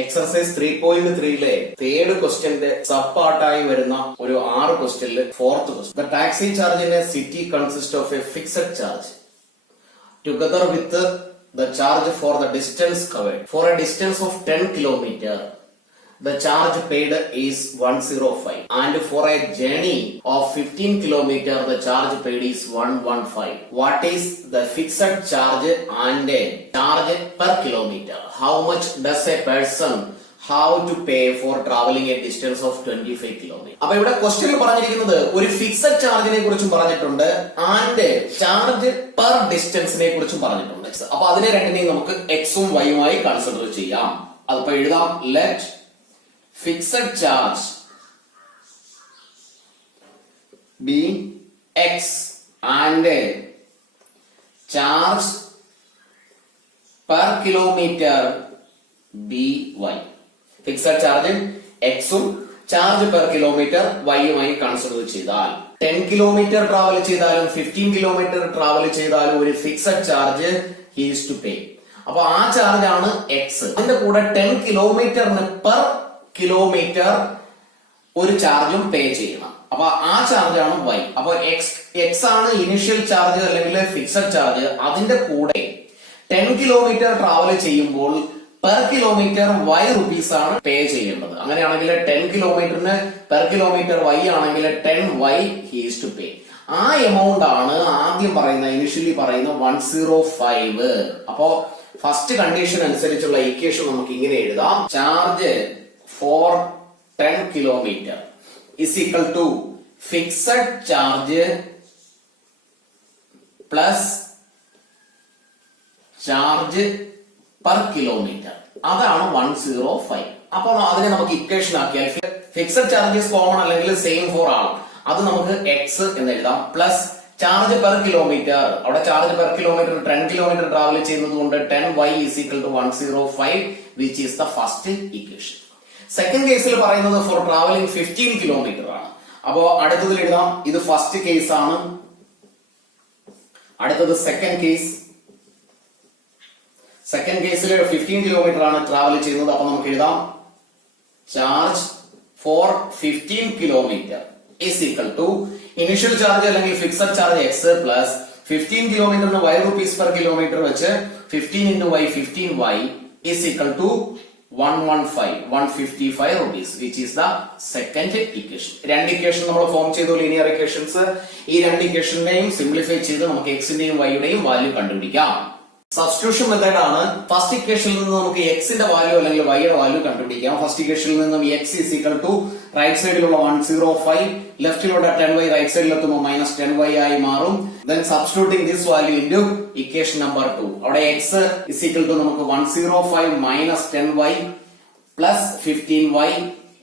Exercise 3.3 third ക്വസ്റ്റ്യന്റെ sub പാർട്ടായി വരുന്ന ഒരു 6 ക്വസ്റ്റ്യനിൽ fourth question. The taxi charge in A city consist of A fixed charge together with the charge for the distance covered. For a distance of 10 km, the charge paid is 105, and for a journey of 15 km, the charge paid is 115. What is the fixed charge and a charge per kilometer? How much does a person have to pay for traveling a distance of 25 km? അപ്പോൾ ഇവിടെ ക്വസ്റ്റ്യനിൽ പറഞ്ഞിരിക്കുന്നത് ഒരു fixed ചാർജിനെ കുറിച്ചും പറഞ്ഞിട്ടുണ്ട് and charge per ഡിസ്റ്റൻസിനെ കുറിച്ചും പറഞ്ഞിട്ടുണ്ട്. അപ്പൊ അതിനെ രണ്ടിനെയും നമുക്ക് എക്സും വൈയുമായി കൺസിഡർ ചെയ്യാം. അതിപ്പോ എഴുതാം, let fixed charge be x and charge per kilometre be y. Fixed charge എക്സും ചാർജ് പെർ കിലോമീറ്റർ വൈയുമായി കൺസിഡർ ചെയ്താൽ 10 കിലോമീറ്റർ ട്രാവൽ ചെയ്താലും 15 കിലോമീറ്റർ ട്രാവൽ ചെയ്താലും ഒരു fixed charge he is to pay. അപ്പൊ ആ ചാർജ് ആണ് എക്സ്. അതിന്റെ കൂടെ 10 കിലോമീറ്ററിന് പെർ കിലോമീറ്റർ ഒരു ചാർജും പേ ചെയ്യണം. അപ്പൊ ആ ചാർജ് ആണ് വൈ. അപ്പൊ എക്സ് ആണ് ഇനിഷ്യൽ ചാർജ് അല്ലെങ്കിൽ ഫിക്സഡ് ചാർജ്. അതിന്റെ കൂടെ 10 കിലോമീറ്റർ ട്രാവൽ ചെയ്യുമ്പോൾ പെർ കിലോമീറ്റർ വൈ റുപ്പീസ് ആണ് പേ ചെയ്യേണ്ടത്. അങ്ങനെയാണെങ്കിൽ 10 കിലോമീറ്ററിന് പെർ കിലോമീറ്റർ വൈ ആണെങ്കിൽ 10 y he is to pay. ആ എമൗണ്ട് ആണ് ആദ്യം പറയുന്ന ഇനിഷ്യലി പറയുന്ന 105. അപ്പോ ഫസ്റ്റ് കണ്ടീഷൻ അനുസരിച്ചുള്ള ഇക്വേഷൻ നമുക്ക് ഇങ്ങനെ എഴുതാം, charge for 10 kilometre is equal to fixed charge plus charge per kilometre. അതാണ് 105. അപ്പൊ അതിനെ നമുക്ക് ഇക്വേഷൻ ആക്കിയാൽ ഫിക്സഡ് ചാർജസ് കോമൺ അല്ലെങ്കിൽ സെയിം ഫോർ ആൾ, അത് നമുക്ക് എക്സ് എന്ന് എഴുതാം, പ്ലസ് ചാർജ് പെർ കിലോമീറ്റർ. അവിടെ charge per kilometre 10 kilometre travel ചെയ്യുന്നത് കൊണ്ട് 10 y is equal to 105 which is the first equation. Second കേസിൽ പറയുന്നത് ഫോർ ട്രാവലിംഗ് 15 കിലോമീറ്റർ ആണ്. അപ്പോ അടുത്തതിൽ എഴുതാം, ഇത് ഫസ്റ്റ് കേസ് ആണ്. അടുത്തത് സെക്കൻഡ് കേസ്. സെക്കൻഡ് കേസിൽ 15 കിലോമീറ്റർ ആണ് ട്രാവൽ ചെയ്യുന്നത്. അപ്പൊ നമുക്ക് എഴുതാം, charge for 15 kilometre is equal to initial charge അല്ലെങ്കിൽ ഫിക്സഡ് ചാർജ് എക്സ് പ്ലസ് 15 കിലോമീറ്ററിന് വൈ റുപ്പീസ് പെർ കിലോമീറ്റർ വെച്ച് 15 into y 15y is equal to 155 rupees, which is the second equation. രണ്ട് ഇക്വേഷൻ നമ്മൾ ഫോം ചെയ്തു, ലീനിയർ ഇക്വേഷൻസ്. ഈ രണ്ട് ഇക്വേഷനെയും simplify ചെയ്ത് നമുക്ക് എക്സിന്റെയും വൈയുടെയും വാല്യൂ കണ്ടുപിടിക്കാം. സബ്സ്റ്റിറ്റ്യൂഷൻ മെത്തേഡ് ആണ്. ഫസ്റ്റ് ഇക്വേഷനിൽ നിന്ന് നമുക്ക് എക്സിന്റെ വാല്യൂ അല്ലെങ്കിൽ വൈയുടെ വാല്യൂ കണ്ടുപിടിക്കാം. ഫസ്റ്റ് ഇക്വേഷനിൽ നിന്നും x is equal to right സൈഡിലുള്ള 105, ലെഫ്റ്റിലുള്ള 10y റൈറ്റ് സൈഡിൽ എത്തുമ്പോൾ -10y ആയി മാറും. Then substituting this value into equation number 2. അവിടെ എക്സ് ഈസ് ഈക്വൽ ടു നമുക്ക് 105 - 10y plus 15y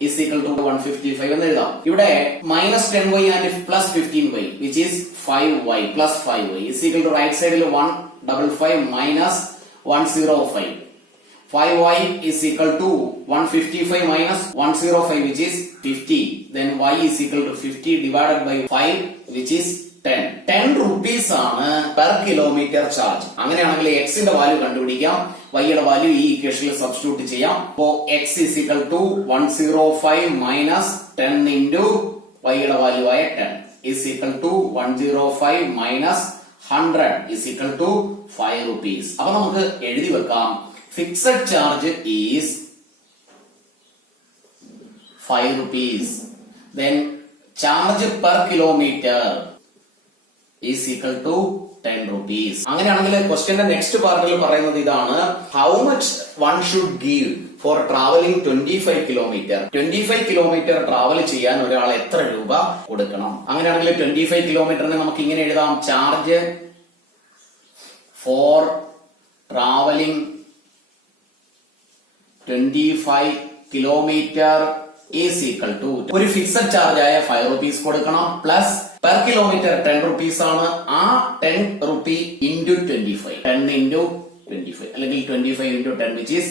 is equal to 155 എന്ന് എഴുതാം. ഇവിടെ -10y and plus 15y which is 5y plus 5y is equal to right side 155 minus 105. 5y is equal to 155 minus 105 which is 50. Then y is equal to 50 divided by 5 which is 10 rupees ആണ് per kilometre charge. അങ്ങനെയാണെങ്കിൽ എക്സിന്റെ value കണ്ടുപിടിക്കാം, വൈയുടെ value ഈ ഇക്വേഷനിൽ substitute ചെയ്യാം. അപ്പോ x is equal to 105 minus 10 into വൈയുടെ വാല്യൂ ആയ 10 is equal to 105 minus 100 is equal to 5 rupees. അപ്പൊ നമുക്ക് എഴുതി വെക്കാം, fixed charge is 5 rupees. Then charge per kilometre is equal to 10 rupees. അങ്ങനെയാണെങ്കിൽ ക്വസ്റ്റ്യന്റെ നെക്സ്റ്റ് പാർട്ടിൽ പറയുന്നത് ഇതാണ്, how much one should give four travelling 25 kilometre. 25 kilometre travel ചെയ്യാൻ ഒരാൾ എത്ര രൂപ കൊടുക്കണം? അങ്ങനെയാണെങ്കിൽ 25 കിലോമീറ്ററിനെ നമുക്ക് ഇങ്ങനെ എഴുതാം, charge for travelling 25 kilometre is equal to ഒരു ഫിക്സഡ് ചാർജ് ആയ 5 rupees കൊടുക്കണം, പ്ലസ് പെർ കിലോമീറ്റർ 10 rupees ആണ്. ആ 10 rupee into 25, 10 into 25 അല്ലെങ്കിൽ 25 into 10 which is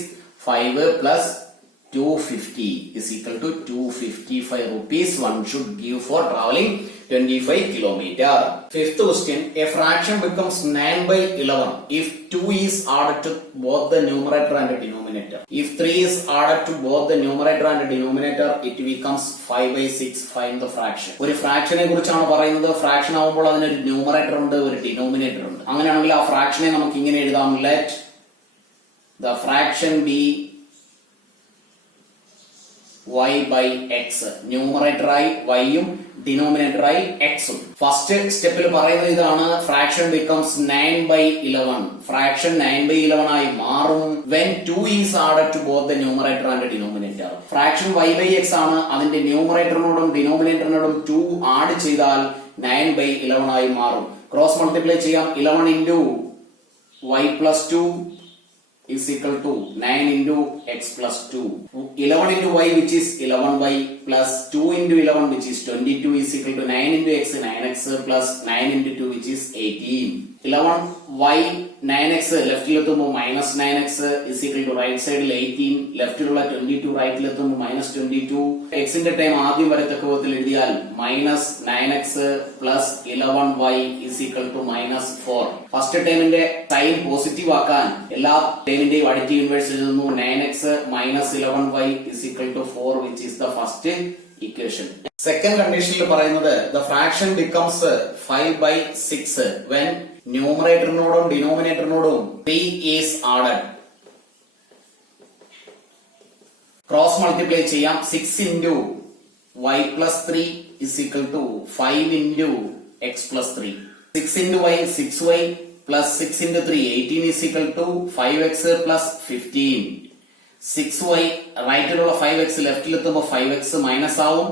5 plus 250 is equal to 255 rupees one should give for traveling 25 kilometer. Fifth question, a fraction becomes 9 by 11 if 2 is added to both the numerator and the denominator. If 3 is added to both the numerator and the denominator, it becomes 5 by 6. Find the fraction. ഒരു ഫ്രാക്ഷനെ കുറിച്ചാണ് പറയുന്നത്. Fraction ആവുമ്പോൾ അതിനൊരു numerator ഉണ്ട്, ഒരു denominator ഉണ്ട്. അങ്ങനെയാണെങ്കിൽ ആ ഫ്രാക്ഷനെ നമുക്ക് ഇങ്ങനെ എഴുതാം. Let the fraction be y by x. ന്യൂമറേറ്ററായി yയും ഡിനോമിനേറ്ററായി എക്സും. ഫസ്റ്റ് സ്റ്റെപ്പിൽ പറയുന്നത് ഇതാണ്, fraction becomes 9 by 11. Fraction 9 by 11 ആയി മാറും when 2 is added to both the numerator and the denominator. Fraction y by x ആണ്, അതിന്റെ ന്യൂമറേറ്ററിനോടും ഡിനോമിനേറ്ററിനോടും 2 ആഡ് ചെയ്താൽ 9 by 11 ആയി മാറും. ക്രോസ് മൾട്ടിപ്ലൈ ചെയ്യാം. 11 into y plus 2 is equal to 9 into x plus 2. 11 into y which is 11y plus 2 into 11 which is 22 is equal to 9 into x, 9x plus 9 into 2 which is 18. 11y 9x ലെഫ്റ്റിലെത്തുമ്പോൾ minus 9x is equal to right സൈഡിൽ 18. ലെഫ്റ്റിലുള്ള 22 റൈറ്റിലെത്തുമ്പോൾ minus 22. എക്സിന്റെ term ആദ്യം വരത്തക്ക വിധത്തിൽ എഴുതിയാൽ minus 9x plus 11y is equal to minus 4. First ടൈമിന്റെ ടൈം പോസിറ്റീവ് ആക്കാൻ എല്ലാ ടൈമിന്റെയും അഡിറ്റീവ് ഇൻവേഴ്സ് എഴുതുന്നു. 9x minus 11y is equal to 4 which is the first equation. Second കണ്ടീഷനിൽ പറയുന്നത് the fraction becomes 5 by 6 when ന്യൂമറേറ്ററിനോടും ഡിനോമിനേറ്ററിനോടും 3 is added. Cross multiply ചെയ്യാം. 6 into y plus 3 is equal to 5 into x plus 3. 6 into y 6y plus 6 into 3 18 is equal to 5x plus 15. 6y റൈറ്റിലുള്ള 5x ലെഫ്റ്റിലെത്തുമ്പോൾ 5x minus ആവും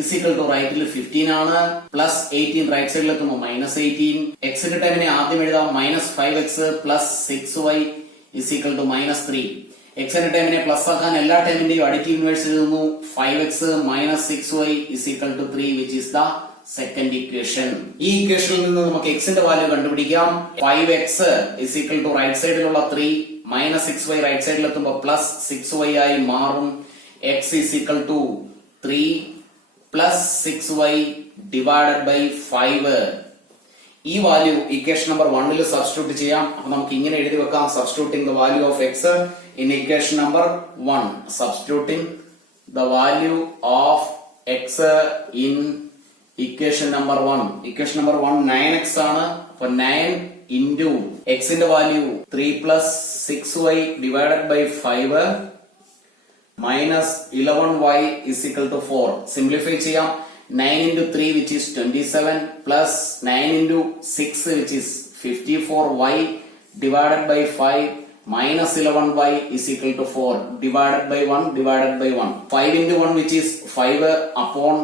is equal to റൈറ്റിൽ 15 ആണ് plus 18 right സൈഡിലെത്തുമ്പോൾ minus 18. എക്സിന്റെ ടൈമിനെ ആദ്യം എഴുതാം. Minus 5x plus 6y is equal to minus 3. എക്സിന്റെ ടൈമിനെ plus ആക്കാൻ എല്ലാ ടൈമിന്റെയും additive inverse എഴുതുന്നു. 5x minus 6y is equal to 3 which is the second equation. ഈ ഇക്വേഷനിൽ നിന്ന് നമുക്ക് എക്സിന്റെ വാല്യൂ കണ്ടുപിടിക്കാം. 5x is equal to right സൈഡിലുള്ള 3 minus 6y right സൈഡിലെത്തുമ്പോൾ plus 6y ആയി മാറും. x is equal to 3 plus 6y divided by 5. ഈ വാല്യൂ ഇക്വേഷൻ നമ്പർ 1 സബ്സ്റ്റിറ്റ്യൂട്ട് ചെയ്യാം. അപ്പൊ നമുക്ക് ഇങ്ങനെ എഴുതി വെക്കാം. Substituting the value of x in equation number 1. Substituting the value of x in equation number 1. Equation number 1 9x ആണ്. അപ്പൊ 9 into x ന്റെ value 3 plus 6y divided by 5 minus 11y is equal to 4. Simplify ചെയ്യാം. 9 into 3 which is 27 plus 9 into 6 which is 54y divided by 5 minus 11y is equal to 4 divided by 1 divided by 1. 5 into 1 which is 5 upon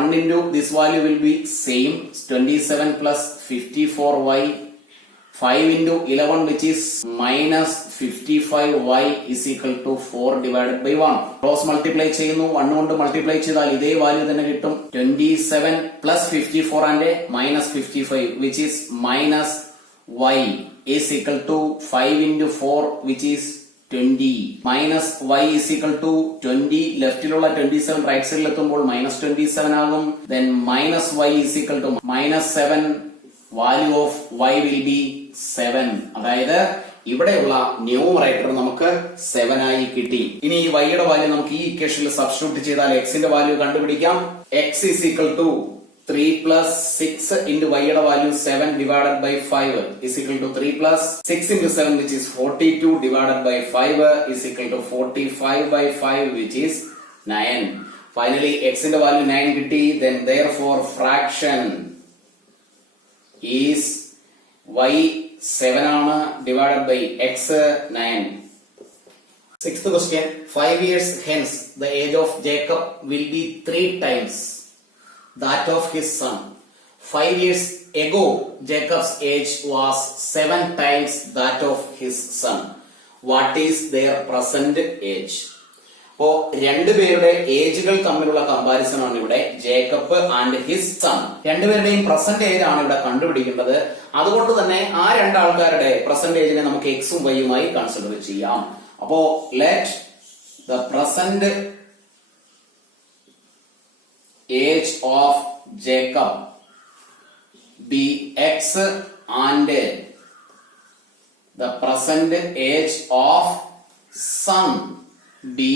1 into this value will be same 27 plus 54y. 5 into 11 which is minus 55y is equal to 4 divided by 1. Cross multiply ചെയ്യുന്നു. 1 കൊണ്ട് multiply ചെയ്താൽ ഇതേ value തന്നെ കിട്ടും. 27 plus 54 and minus 55 which is minus y is equal to 5 into 4 which is 20 minus y is equal to 20. ലെഫ്റ്റിലുള്ള 27 right സൈഡിൽ എത്തുമ്പോൾ minus 27 ആകും. then minus y is equal to minus 7. value of y will be 7. അതായത് ഇവിടെയുള്ള numerator നമുക്ക് 7 ആയി കിട്ടി. ഇനി ഈ y യുടെ വാല്യൂ നമുക്ക് ഈ ഇക്വേഷനിൽ സബ്സ്റ്റിറ്റ്യൂട്ട് ചെയ്താൽ x ന്റെ വാല്യൂ കണ്ടുപിടിക്കാം. x is equal to 3 plus 6 into y യുടെ value 7 divided by 5 is equal to 3 plus 6 into 7 which is 42 divided by 5 is equal to 45 by 5 which is 9. Finally x ന്റെ value 9 കിട്ടി. then therefore fraction is y 7 ആണ് divided by x 9. Sixth question. 5 years hence the age of Jacob will be 3 times that of his son. 5 years ago Jacob's age was 7 times that of his son. What is their present age? അപ്പോ രണ്ടുപേരുടെ ഏജുകൾ തമ്മിലുള്ള comparison ആണ് ഇവിടെ. Jacob and his son രണ്ടുപേരുടെയും present age ആണ് ഇവിടെ കണ്ടുപിടിക്കേണ്ടത്. അതുകൊണ്ട് തന്നെ ആ രണ്ടാൾക്കാരുടെ പ്രസന്റ് ഏജിനെ നമുക്ക് എക്സും വൈയുമായി കൺസിഡർ ചെയ്യാം. അപ്പോ let the present age of Jacob be X and the present age of son be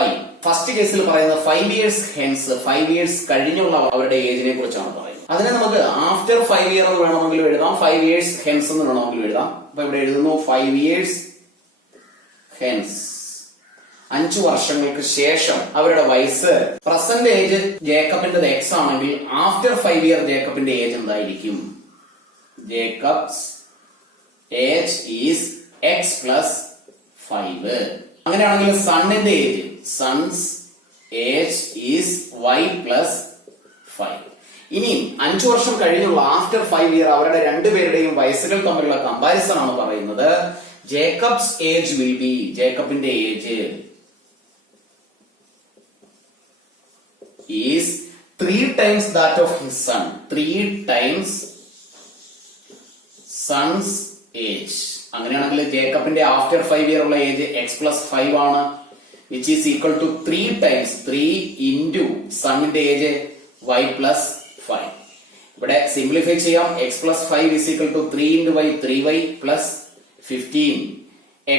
Y. First കേസിൽ പറയുന്നത് 5 years hence, 5 years കഴിഞ്ഞുള്ള അവരുടെ ഏജിനെ കുറിച്ചാണ് പറയുന്നത്. അതിനെ നമുക്ക് ആഫ്റ്റർ 5 year എന്ന് വേണമെങ്കിലും എഴുതാം, 5 years hence എന്ന് വേണമെങ്കിലും എഴുതാം. അപ്പൊ ഇവിടെ എഴുതുന്നു 5 years hence, 5 വർഷങ്ങൾക്ക് ശേഷം അവരുടെ വയസ്സ്. പ്രസന്റ് ഏജ് ജേക്കബിന്റെ എക്സ് ആണെങ്കിൽ ആഫ്റ്റർ 5 year ജേക്കബിന്റെ ഏജ് എന്തായിരിക്കും? Jacob's age is x plus 5. അങ്ങനെയാണെങ്കിൽ സണ്ണിന്റെ age, son's age is y plus 5. ഇനി 5 വർഷം കഴിഞ്ഞുള്ള ആഫ്റ്റർ 5 year അവരുടെ രണ്ടുപേരുടെയും വയസ്സുകൾ തമ്മിലുള്ള കമ്പാരിസൺ ആണ് പറയുന്നത്. ജേക്കബ്സ് ഏജ് വിൽ ബി, ജേക്കബിന്റെ age is 3 times that of his son. 3 times son's age. അങ്ങനെയാണെങ്കിൽ ജേക്കബിന്റെ ആഫ്റ്റർ 5 year ഉള്ള ഏജ് എക്സ് പ്ലസ് 5 ആണ്, which is equal to 3 times 3 into സണ്ണിന്റെ ഏജ് y പ്ലസ് 5. ഇവിടെ സിംപ്ലിഫൈ ചെയ്യാം. X plus 5 is equal to 3 into y, 3y പ്ലസ് 15.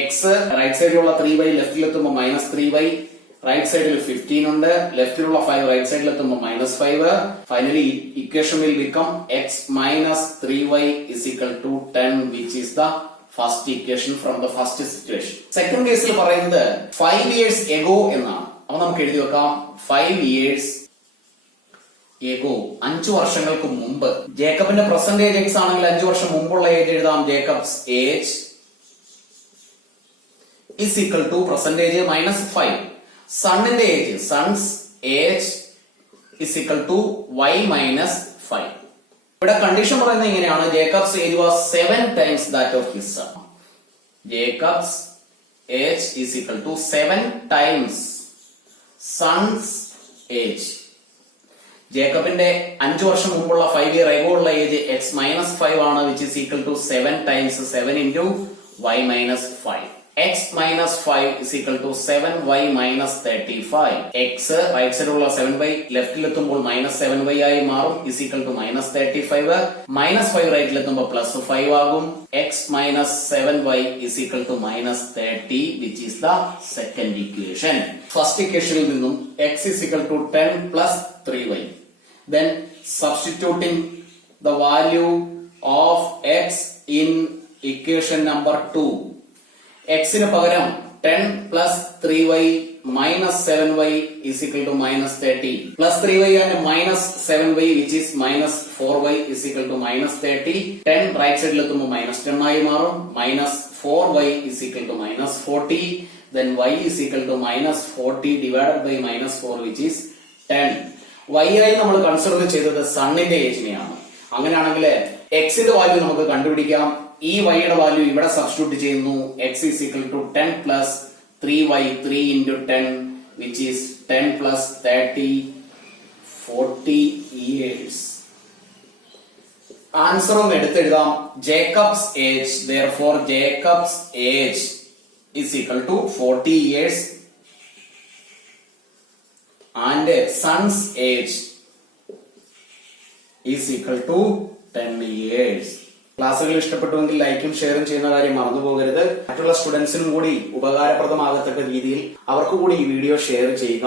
X right സൈഡിലുള്ള 3y ലെഫ്റ്റിലെത്തുമ്പോൾ minus 3y, right സൈഡിൽ 15 ഉണ്ട്, ലെഫ്റ്റിലുള്ള 5 റൈറ്റ് സൈഡിൽ എത്തുമ്പോൾ minus 5. Finally equation will become X minus 3y is equal to 10, which is the first equation from the first situation. Second കേസിൽ പറയുന്നത് 5 years ago എന്നാണ്. അപ്പൊ നമുക്ക് എഴുതി വെക്കാം 5 years ago, 5 വർഷങ്ങൾക്ക് മുമ്പ്. ജേക്കബിന്റെ പ്രസന്റ് ഏജ് എക്സ് ആണെങ്കിൽ 5 വർഷം മുമ്പുള്ള ഏജ് എഴുതാം. Jacob's age is equal to present age minus 5. സണ്ണിന്റെ age, son's age is equal to y minus 5. ഇവിടെ കണ്ടീഷൻ പറയുന്നത് ഇങ്ങനെയാണ്. Jacob's age was 7 times that of his son. Jacob's age is equal to 7 times son's age. ജേക്കബിന്റെ 5 വർഷം മുമ്പുള്ള 5 year ago ഉള്ള age x minus 5 ആണ്, which is equal to 7 times 7 into y minus 5. x minus 5 is equal to 7y minus 35. x right സൈഡിലുള്ള 7y ലെഫ്റ്റിലെത്തുമ്പോൾ minus 7y ആയി മാറും, is equal to minus 35. Minus 5 റൈറ്റിലെത്തുമ്പോൾ plus 5 ആകും. x minus 7y is equal to minus 30, which is the second equation. First ഇക്വേഷനിൽ നിന്നും x is equal to 10 plus 3y. Then substituting the value of x in equation number 2. x ന് പകരം 10 plus 3y minus 7y is equal to minus 30. Plus 3y and minus 7y, which is minus 4y is equal to minus 30. 10 right side ലെത്തുമ്പോൾ minus 10 ആയി മാറും. Minus 4y is equal to minus 40. Then y is equal to minus 40 divided by minus 4, which is 10. y ആയി നമ്മൾ consider ചെയ്തത് സണ്ണിന്റെ ഏജിനെയാണ്. അങ്ങനെയാണെങ്കിൽ x ന്റെ value നമുക്ക് കണ്ടുപിടിക്കാം. ഈ y യുടെ വാല്യൂ ഇവിടെ സബ്സ്റ്റിറ്റ്യൂട്ട് ചെയ്യുന്നു. x is equal to 10 plus 3y, 3 into 10, which is 10 plus 30, 40 years. Answer ഒന്ന് എടുത്തെഴുതാം. Jacob's age, therefore Jacob's age is equal to 40 years and son's age is equal to 10 years. ക്ലാസ്സുകൾ ഇഷ്ടപ്പെട്ടുവെങ്കിൽ ലൈക്കും ഷെയറും ചെയ്യുന്ന കാര്യം മറന്നു പോകരുത്. മറ്റുള്ള സ്റ്റുഡൻസിനും കൂടി ഉപകാരപ്രദമാകത്തക്ക രീതിയിൽ അവർക്ക് കൂടി ഈ വീഡിയോ ഷെയർ ചെയ്യുക.